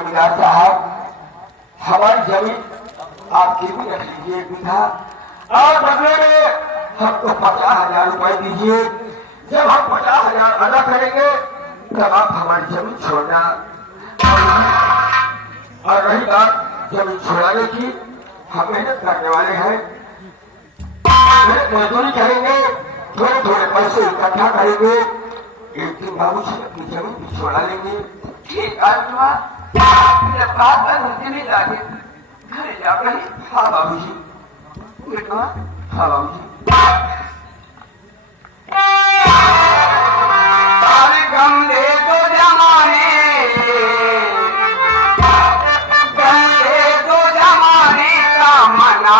जमींदार साहब, हमारी जमीन आपके भी रख लीजिए एक बीघा और बदले में हमको 50,000 रुपए दीजिए। जब हम 50,000 अदा करेंगे तब आप हमारी जमीन छोड़ना। और रही बात जमीन छोड़ाने की, हम मेहनत करने वाले हैं, मजदूरी करेंगे, थोड़े थोड़े पैसे इकट्ठा करेंगे, एक दिन बाबूजी अपनी जमीन भी छोड़ा लेंगे। ठीक आत्मा बात बंद होती नहीं लागे घर जा रही। हाँ बाबूजी, बेटा हाँ बाबूजी। सारे गम दे दो जमाने, गम दे दो जमाने का मना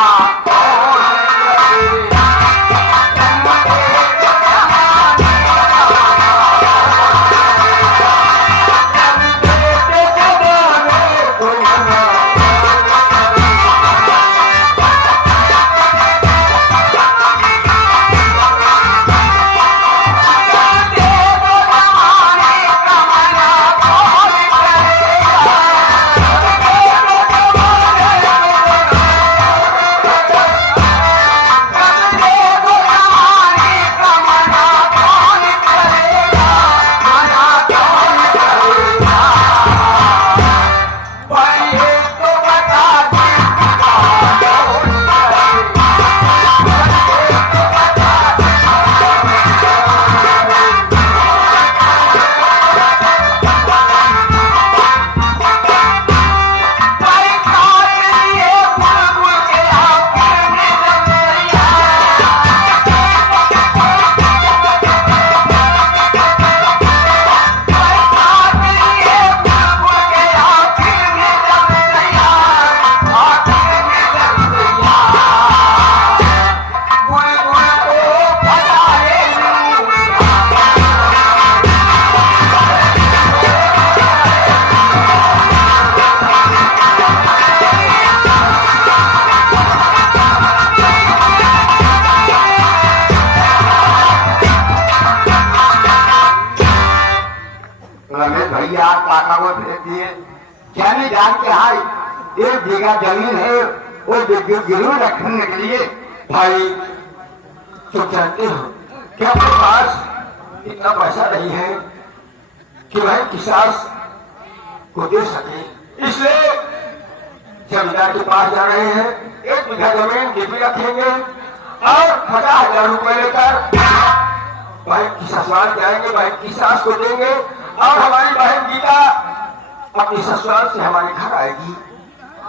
जान के हाय 1 बीघा जमीन है, वो गिरवी रखने के लिए भाई तो जानते हो कि आपके पास इतना पैसा नहीं है कि भाई किसान को दे सके, इसलिए जमींदार के पास जा रहे हैं। 1 बीघा जमीन गिरवी रखेंगे और 50,000 रुपए लेकर बहन की ससुराल जाएंगे, बहन की सास को देंगे और हमारी बहन गीता अपनी ससुराल से हमारे घर आएगी।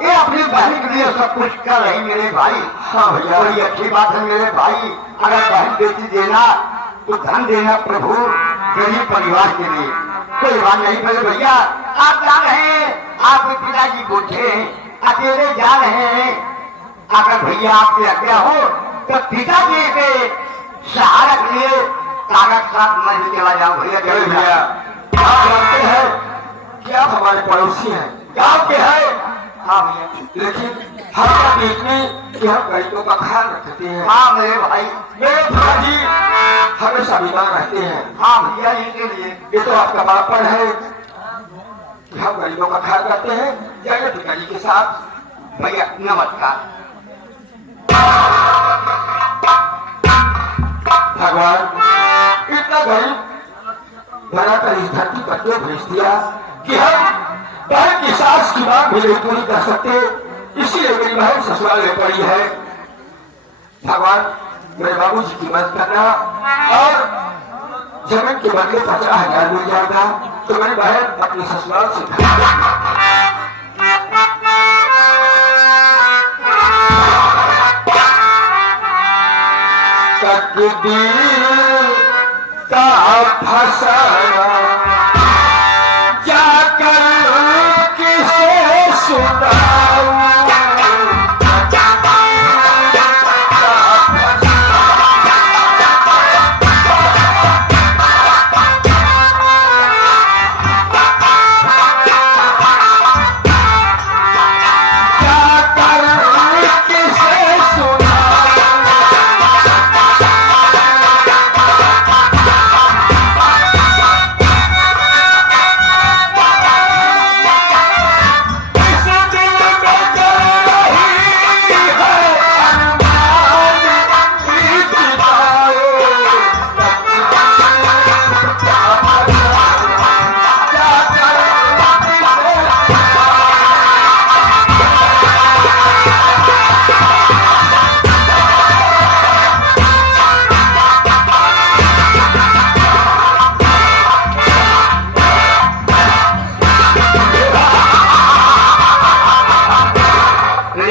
ये अपनी बहन के लिए सब कुछ कर रही मेरे भाई। हाँ भैया, बड़ी अच्छी बात है मेरे भाई। अगर बहन बेटी देना तो धन देना प्रभु, गरीब परिवार के लिए कोई बात नहीं। पहले भैया आप जा रहे हैं, आपके पिताजी बूढ़े अकेले जा रहे हैं, अगर भैया आपकी आज्ञा हो तो पिताजी के सहारा के लिए कागज साथ मैं चला जाऊं। भैया चलो भैया, आप जानते हैं कि आप हमारे पड़ोसी हैं, गांव के हैं। हाँ भैया, लेकिन हमारा बीच में कि हम गरीबों का ख्याल रखते हैं। हाँ मेरे भाई, मेरे पिताजी हमेशा बीमार रहते हैं। हाँ भैया, इनके लिए ये तो आपका बापन है कि हम गरीबों का ख्याल करते हैं। जाइए पिताजी के साथ। भैया नमस्कार। भगवान इतना गरीब बनाकर इस धरती पर क्यों भेज दिया कि हम बहन की सास की मांग भी नहीं पूरी कर सकते, इसीलिए मेरी बहन ससुराल में पड़ी है। भगवान मेरे बाबूजी की मदद करना और जमीन के बदले 50,000 मिल जाएगा तो मेरी बहन अपनी ससुराल से तकदीर का फसाना जाकर किसे सुनाऊं।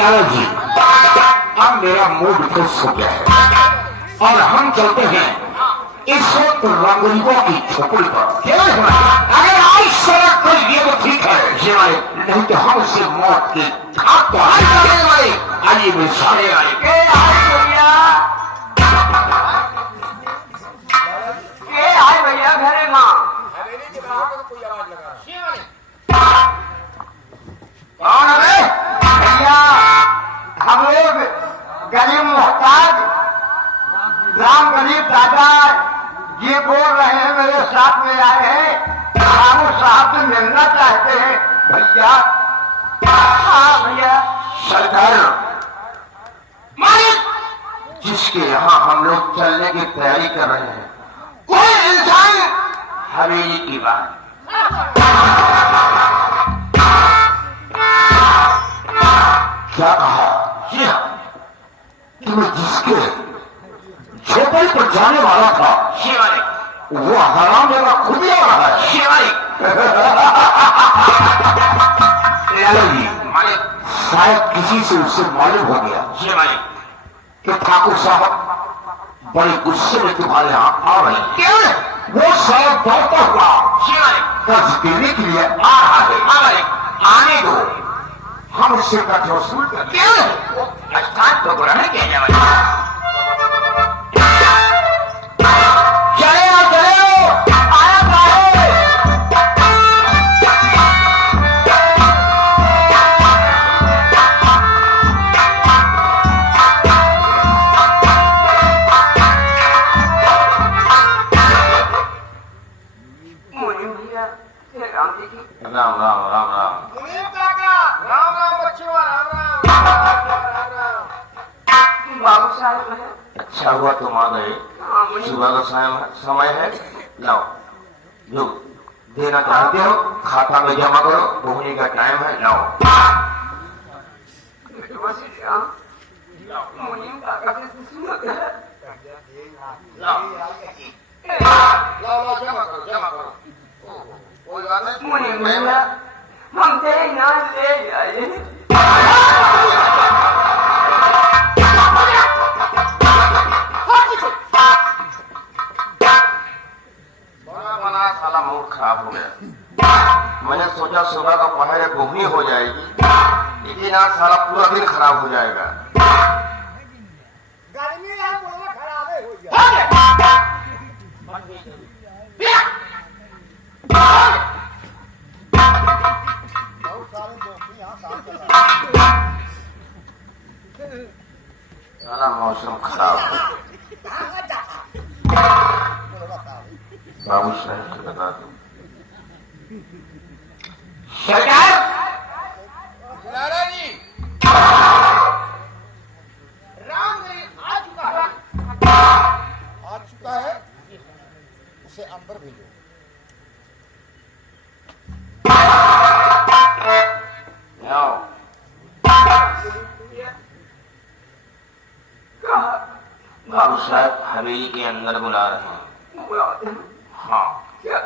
लाला जी, अब मेरा मूड खुश हो गया है और हम चलते हैं इस वक्त रंगोलियों की झोपड़ी पर। क्या अगर आज सड़क कर दिए तो ठीक है जी भाई, नहीं तो हम उससे मौत की घाट तो आइए मेरे सारे भैया घरे माँ कौन है भैया? हम लोग गरीब मोहताज राम गरीब दादा ये बोल रहे हैं, मेरे साथ में आए हैं, रामू साहब से मिलना चाहते हैं भैया। हाँ भैया। सरकार मालिक, जिसके यहाँ हम लोग चलने की तैयारी कर रहे हैं, कोई इंसान हवेली की बात क्या कहा? जी हाँ, कि मैं जिसके झोपड़ी पर जाने वाला था वो हराम जगह खुद ही आ रहा है। लाला जी, शायद किसी से उससे मालूम हो गया कि ठाकुर साहब बड़े गुस्से में तुम्हारे यहाँ आ रहे हैं। क्यों? वो शायद दौड़ता हुआ कर्ज देने के लिए आ रहा है। आने दो, हम उससे कर्ज वसूल कर। क्यों? तो बुरा नहीं कहने वाले। राम राम राम राम। मुनीम काका, राम राम बच्चों, राम राम। बाबू साहब है। अच्छा हुआ तुम आ गए, सुबह का समय है। लाओ जो देना चाहते हो खाता में जमा करो, घूमने का टाइम है। लाओ मुनीम काका से किस्मत है। लो जमा करो। कोई बात नहीं। मुनीम भैया, हम दे ना ले आए। बना साला मूड खराब हो गया। मैंने सोचा सुबह का पहले घूमनी हो जाएगी, लेकिन आज साला पूरा दिन खराब हो जाएगा। गर्मी है, बोलना खराब है हो गया। बहुत सारे दोस्त यहाँ काम कर रहे हैं। सारा मौसम खराब है। बाबू साहब से बता दो। सरकार लाला जी, राम आ चुका है, उसे अंदर भेजो। बाबू साहब हवेली के अंदर बुला रहे हैं। हाँ क्या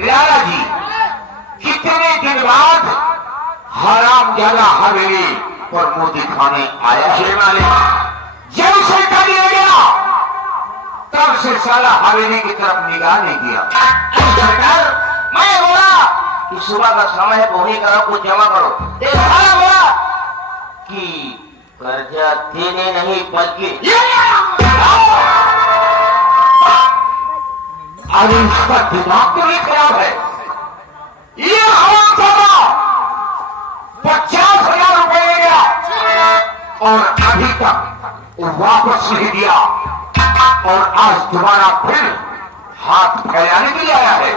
लाला जी, कितने दिन बाद हराम ज्यादा हवेली पर मुंह दिखाने आया है। जब से कर लिया गया तब से साला हवेली की तरफ निगाह नहीं किया। सरकार मैं बोला कि सुबह का समय है, बोनी करो, कुछ जमा करो। साला बोला कि कर्जा देने नहीं बल्कि अरे इसका दिमाग तो नहीं खराब है। ये हराम ज्यादा 50,000 रुपए ले गया और अभी तक वापस नहीं दिया, और आज दोबारा फिर हाथ फैलाने के लिए आया है।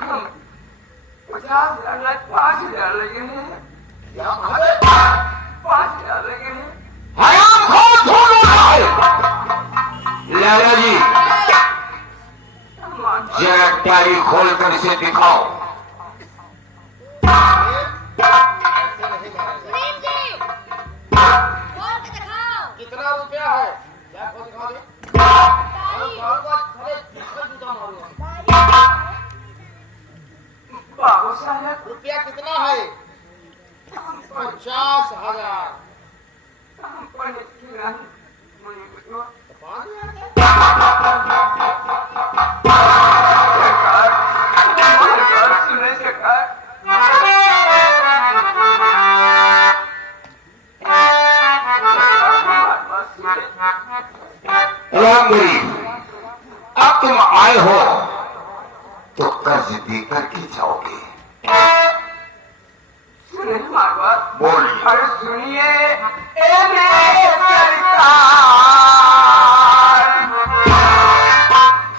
हम 50,000 5,000 लगे हैं। 5,000 लगे हैं। हराम खोर ढूंढ रहा है। लाला जी जरा टाई खोल कर इसे दिखाओ। सुनील जी, खोल के दिखाओ। कितना रुपया है? क्या खोल दिखा दे? बाबू साहब रुपया कितना है? 50,000। पंडित की रानी मुझे बताओ। सरकार सुने सरकार राम गरीब, अब तुम आए हो तो कर्ज देकर के जाओगे। सुने मारवा बोलिए। अरे सुनिए ए मेरे सरकार,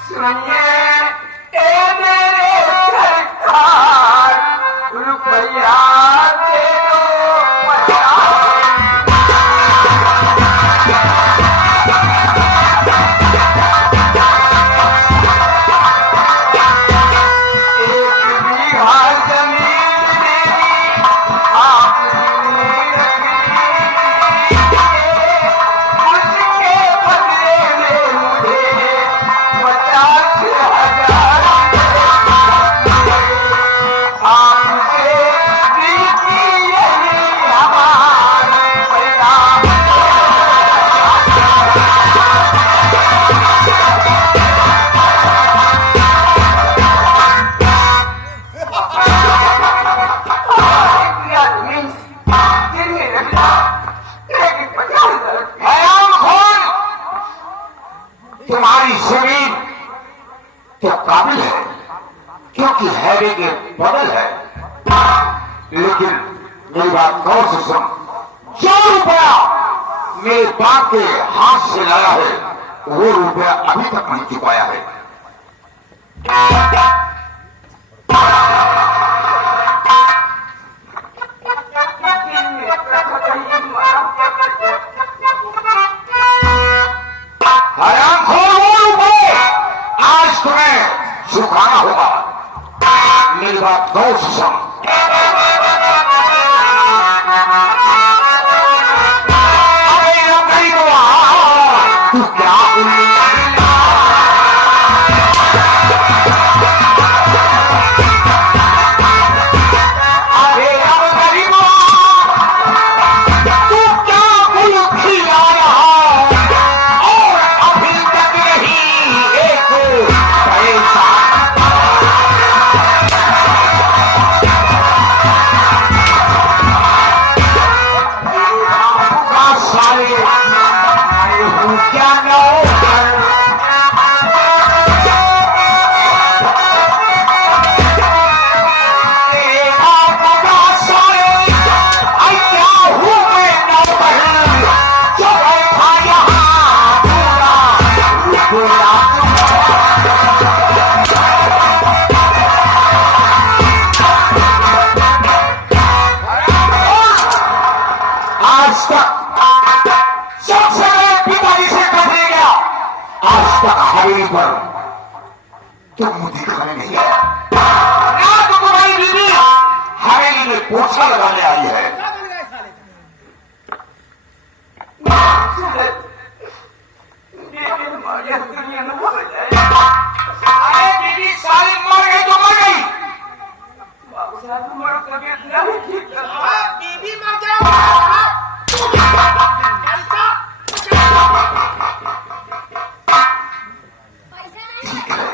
सुनिए ए मेरे सरकार, रुपया दे दो 50। तुम्हारी जमीन तो काबिल है क्योंकि हैवे के बगल है, लेकिन मेरी बात गौर से सुन। जो रुपया मेरे बाप के हाथ से लाया है वो रुपया अभी तक नहीं चुकाया है। हरामखोर वो रुपये आज तुम्हें चुकाना होगा। मेरी बात गौर से सुन। तू क्या अरे अब गरीबो तू क्या मुल्क खिलाया और अभी तक नहीं एक पैसा। सारे क्या नौकर आज तक सबसे बड़े पिताजी से कहे गया, आज तक हवेली पर तुम मुझे खाने नहीं आया। आज तुम्हारी बीवी हवेली में पोछा लगाने आई है। अरे बीवी सारी मर गई तो मर गई। बाबू साहब हमारा तबीयत नहीं ठीक है। बीबी मर जाओ। पैसा नहीं। ठीक है,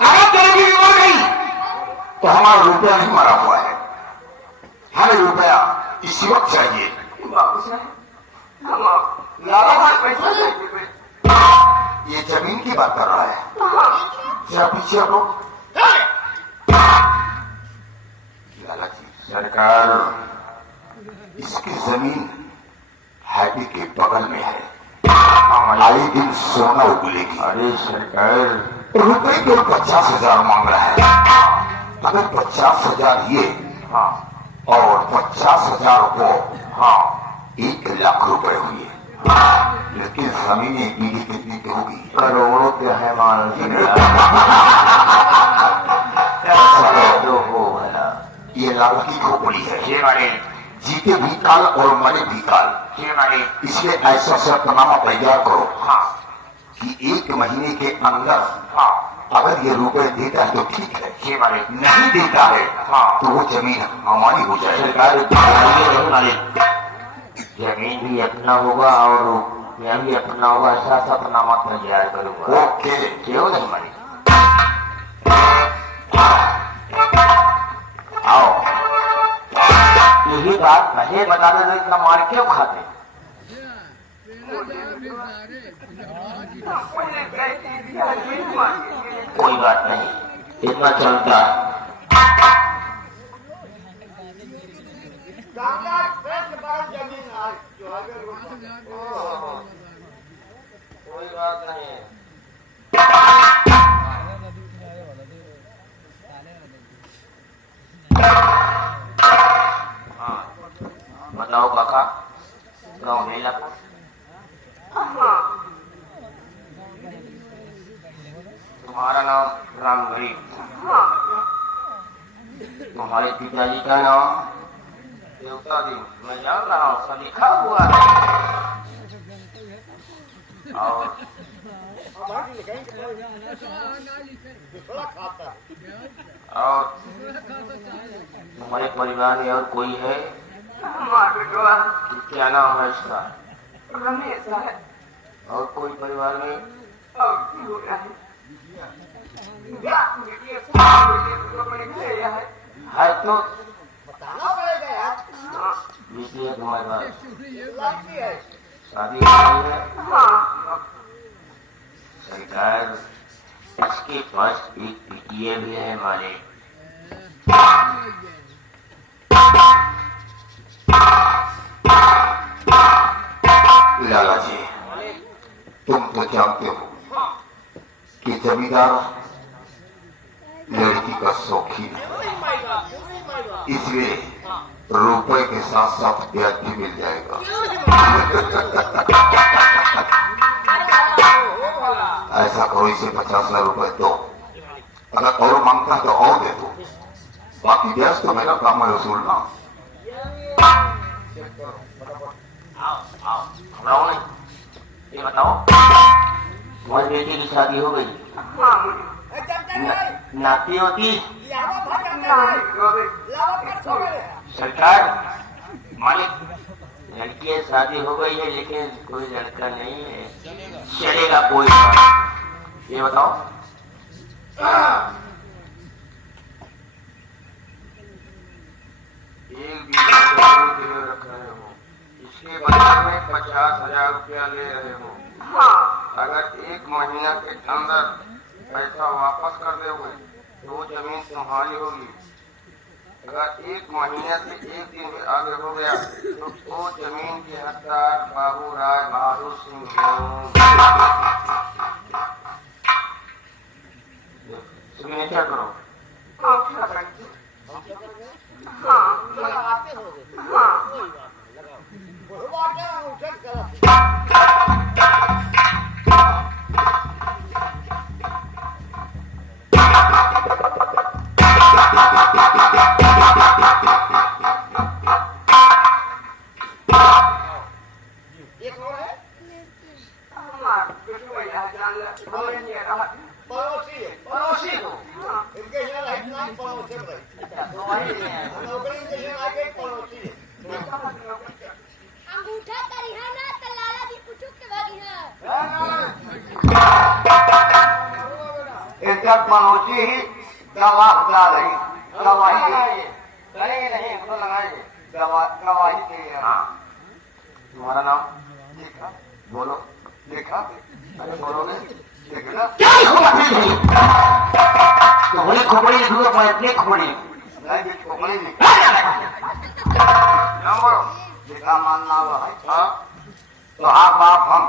अगर तेरी बीवी मर गई तो हमारा रुपया नहीं मरा हुआ है। हमें रुपया इसी वक्त चाहिए। बाबू साहब हम लाला पैसा देंगे। ये जमीन की बात कर रहा है। जरा पीछे हटो। लाला जी, सरकार इसकी जमीन हैवी के बगल में है। आए दिन सोना उगलेगी। अरे सरकार रुपए के 50,000 मांग रहा है। अगर 50,000 ये और 50,000 को 1 लाख रुपए हुए। लेकिन जमीनें पीढ़ी कितनी की होगी? करोड़ों के है मान तो हो भला। ये लाल की खोपड़ी है, ये वाले जीते भी काल और मरे भी काल। ये वाले इसलिए ऐसा शर्तनामा तैयार करो हाँ कि 1 महीने के अंदर हाँ अगर ये रुपए देता है तो ठीक है, ये वाले नहीं देता है हाँ। तो वो जमीन हमारी हो जाएगी। सरकार मालिक जमीन भी अपना होगा और यह भी अपना होगा। ऐसा सपनामा तैयार करूंगा। ओके, क्यों नहीं मालिक? आओ, यही बात पहले बता देते इतना मार क्यों खाते? कोई बात नहीं, इतना चलता है। जमीन आज जो कोई बात नहीं। हाँ बताओ काका, गाँव मेला तुम्हारा नाम राम गरीब, तुम्हारे पिताजी का नाम देवता जी, मैं जान रहा हूँ, सब लिखा हुआ है। और और तुम्हारे परिवार में और कोई है? क्या नाम है इसका? रमेश है और कोई परिवार में? और है है तो बताना पड़ेगा यार। बीती है तुम्हारे पास? लगती है। शादी हो गई है? सरकार इसके पास एक पिटिया भी है मालिक। लाला जी, तुम तो जानते हो कि जमींदार लड़की का शौकीन है, इसलिए रुपए के साथ साथ ब्याज भी मिल जाएगा। ऐसा करो, इसे 50,000 रुपए दो, अगर और मांगता है तो और दे दो, बाकी ब्याज तो मेरा काम है वसूलना। आओ घबराओ नहीं, ये बताओ तुम्हारी बेटी की शादी हो गई? नाती होती? सरकार मालिक लड़की की शादी हो गई है लेकिन कोई लड़का नहीं है, चलेगा कोई बात। ये बताओ एक बीघा जमीन रख रहे हो, इसके बदले में 50,000 रुपया ले रहे हो। अगर 1 महीना के अंदर पैसा वापस कर दोगे तो वो जमीन तुम्हारी होगी। अगर 1 महीने से 1 दिन भी आगे हो गया तो वो जमीन के हकदार बाबू राय बहादुर सिंह सिग्नेचर करो। लगाते हो उठक करा। ये कौन है? पड़ोसी है। पड़ोसी को इनके यहाँ लाइफ नाम पड़ोसी है भाई। नौकरी के यहाँ आके पड़ोसी है। अंगूठा करी है ना तो लाला जी पुचुक के भागी है। एक पड़ोसी ही दवा खिला रही, दवाई करेंगे नहीं तो लगाएंगे। दवाई के लिए। हाँ तुम्हारा नाम लिखा, बोलो। लिखा, अरे बोलोगे लिखना। क्या खोपड़ी खोपड़ी लिखूंगा, मैं इतनी खोपड़ी नहीं भी खोपड़ी लिखा। नाम बोलो। लिखा मानना है। हाँ तो आप हम